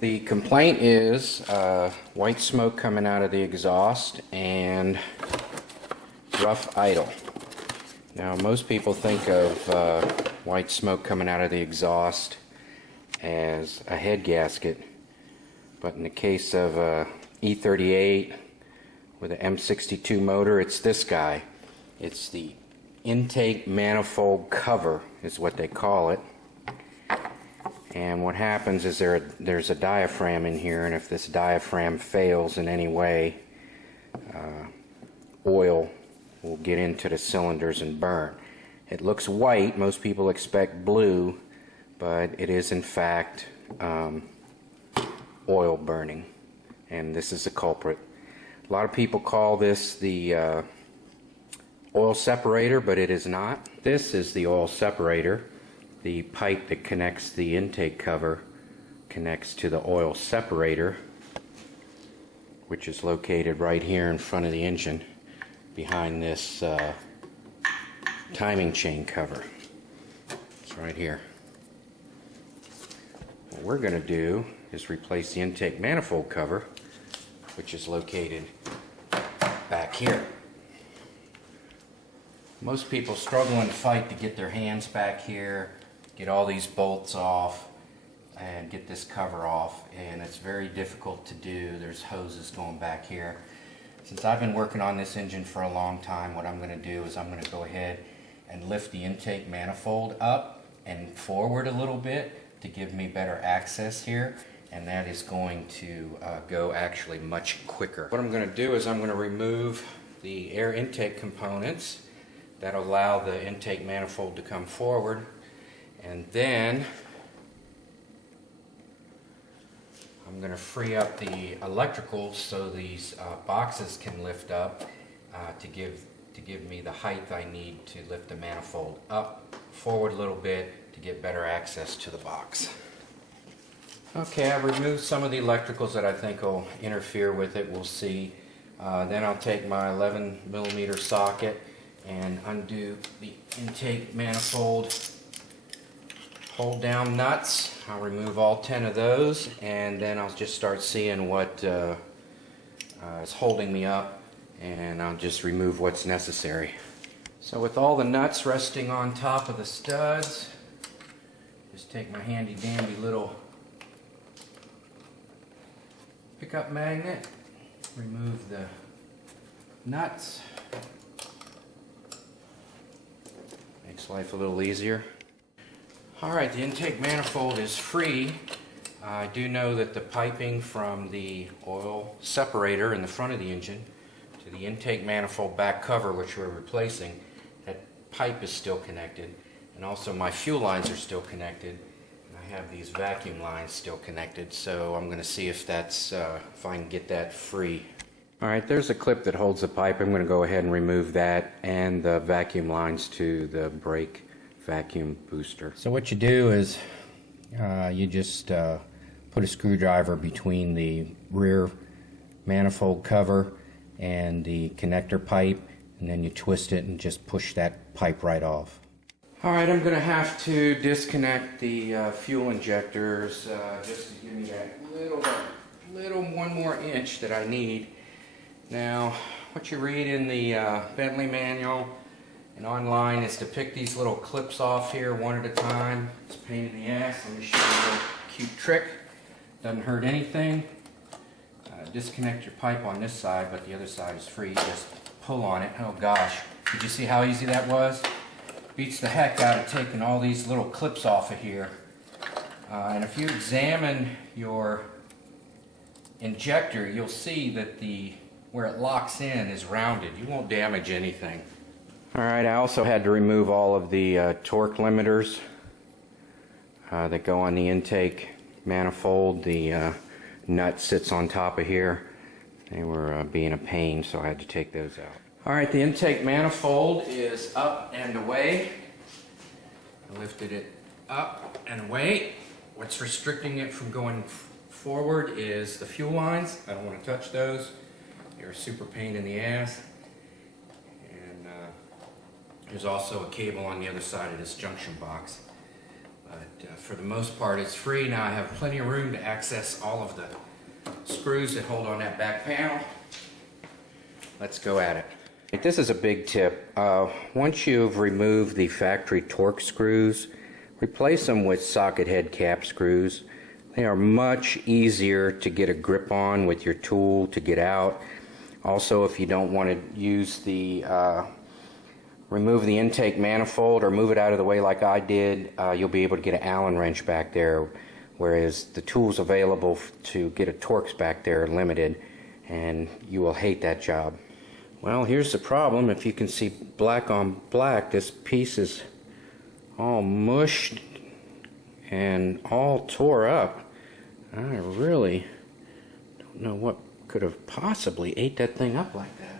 The complaint is white smoke coming out of the exhaust and rough idle. Now most people think of white smoke coming out of the exhaust as a head gasket, but in the case of a E38 with an M62 motor, it's this guy. It's the intake manifold cover is what they call it. And what happens is there's a diaphragm in here, and if this diaphragm fails in any way, oil will get into the cylinders and burn. It looks white. Most people expect blue, but it is in fact oil burning, and this is the culprit. A lot of people call this the oil separator, but it is not. This is the oil separator. The pipe that connects the intake cover connects to the oil separator, which is located right here in front of the engine behind this timing chain cover. It's right here. What we're going to do is replace the intake manifold cover, which is located back here. Most people struggle and fight to get their hands back here, get all these bolts off, and get this cover off, and it's very difficult to do. There's hoses going back here. Since I've been working on this engine for a long time, what I'm going to do is I'm going to go ahead and lift the intake manifold up and forward a little bit to give me better access here, and that is going to go actually much quicker. What I'm going to do is I'm going to remove the air intake components that allow the intake manifold to come forward, and then I'm going to free up the electrical so these boxes can lift up to give me the height I need to lift the manifold up forward a little bit to get better access to the box. Okay, I've removed some of the electricals that I think will interfere with it. We'll see. Then I'll take my 11mm socket and undo the intake manifold hold down nuts. I'll remove all 10 of those, and then I'll just start seeing what is holding me up, and I'll just remove what's necessary. So with all the nuts resting on top of the studs, just take my handy dandy little pickup magnet, remove the nuts. Makes life a little easier. Alright, the intake manifold is free. I do know that the piping from the oil separator in the front of the engine to the intake manifold back cover, which we're replacing, that pipe is still connected, and also my fuel lines are still connected, and I have these vacuum lines still connected, so I'm going to see if that's if I can get that free. Alright, there's a clip that holds the pipe. I'm going to go ahead and remove that and the vacuum lines to the brake vacuum booster. So what you do is you just put a screwdriver between the rear manifold cover and the connector pipe, and then you twist it and just push that pipe right off. Alright, I'm going to have to disconnect the fuel injectors just to give me that little one more inch that I need. Now, what you read in the Bentley manual and online is to pick these little clips off here one at a time. It's a pain in the ass. Let me show you a little cute trick. Doesn't hurt anything. Disconnect your pipe on this side, but the other side is free. Just pull on it. Oh gosh, did you see how easy that was? Beats the heck out of taking all these little clips off of here. And if you examine your injector, you'll see that where it locks in is rounded. You won't damage anything. Alright, I also had to remove all of the torque limiters that go on the intake manifold. The nut sits on top of here. They were being a pain, so I had to take those out. Alright, the intake manifold is up and away. I lifted it up and away. What's restricting it from going forward is the fuel lines. I don't want to touch those. They're a super pain in the ass. And there's also a cable on the other side of this junction box. But for the most part it's free. Now I have plenty of room to access all of the screws that hold on that back panel. Let's go at it. This is a big tip. Once you've removed the factory torque screws, replace them with socket head cap screws. They are much easier to get a grip on with your tool to get out. Also, if you don't want to use the remove the intake manifold or move it out of the way like I did, you'll be able to get an Allen wrench back there, whereas the tools available to get a Torx back there are limited, and you will hate that job. Well, here's the problem. If you can see black on black, this piece is all mushed and all tore up. I really don't know what could have possibly ate that thing up like that.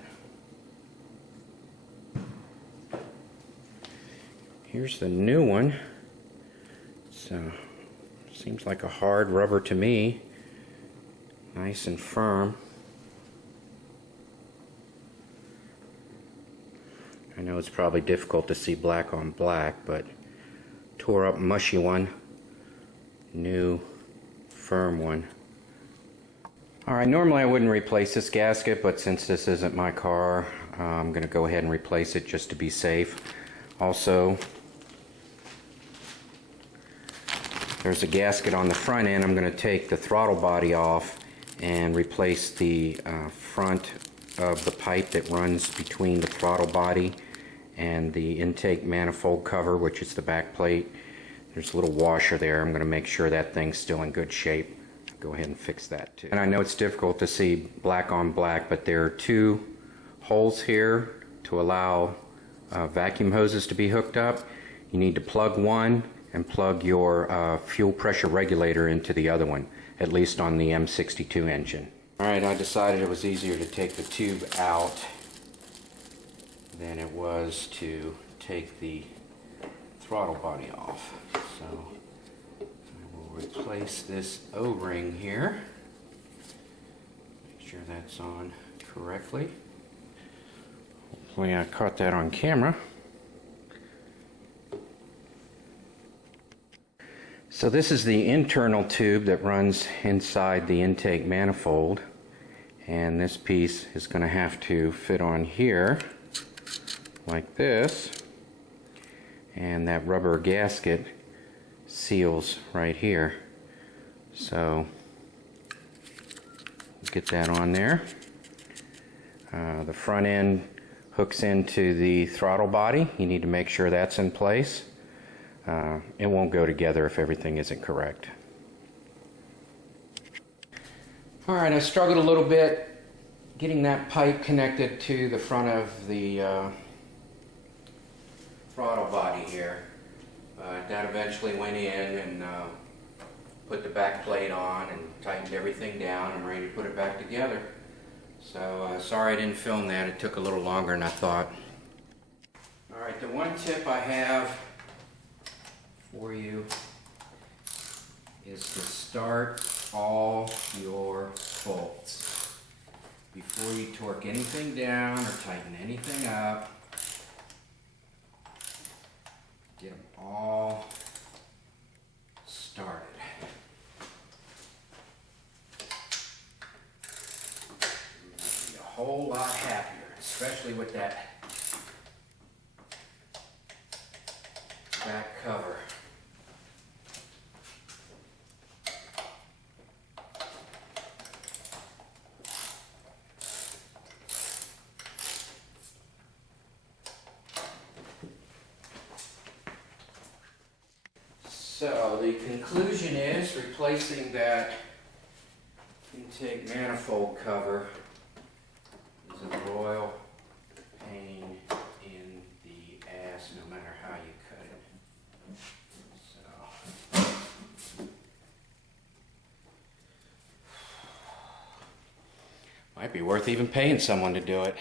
Here's the new one. So seems like a hard rubber to me. Nice and firm. I know it's probably difficult to see black on black, but tore up mushy one, new firm one. Alright, normally I wouldn't replace this gasket, but since this isn't my car, I'm going to go ahead and replace it just to be safe. Also, there's a gasket on the front end. I'm going to take the throttle body off and replace the front of the pipe that runs between the throttle body and the intake manifold cover, which is the back plate. There's a little washer there. I'm going to make sure that thing's still in good shape. I'll go ahead and fix that too. And I know it's difficult to see black on black, but there are two holes here to allow vacuum hoses to be hooked up. You need to plug one and plug your fuel pressure regulator into the other one, at least on the M62 engine. Alright, I decided it was easier to take the tube out than it was to take the throttle body off. So I will replace this O-ring here. Make sure that's on correctly. Hopefully I caught that on camera. So this is the internal tube that runs inside the intake manifold, and this piece is going to have to fit on here like this, and that rubber gasket seals right here. So get that on there. The front end hooks into the throttle body. You need to make sure that's in place. It won't go together if everything isn't correct. Alright, I struggled a little bit getting that pipe connected to the front of the throttle body here. That eventually went in and put the back plate on and tightened everything down. I'm ready to put it back together. So sorry I didn't film that. It took a little longer than I thought. Alright, the one tip I have for you is to start all your bolts. Before you torque anything down or tighten anything up, get them all started. You'll be a whole lot happier, especially with that back cover. So the conclusion is replacing that intake manifold cover is a royal pain in the ass no matter how you cut it. So might be worth even paying someone to do it.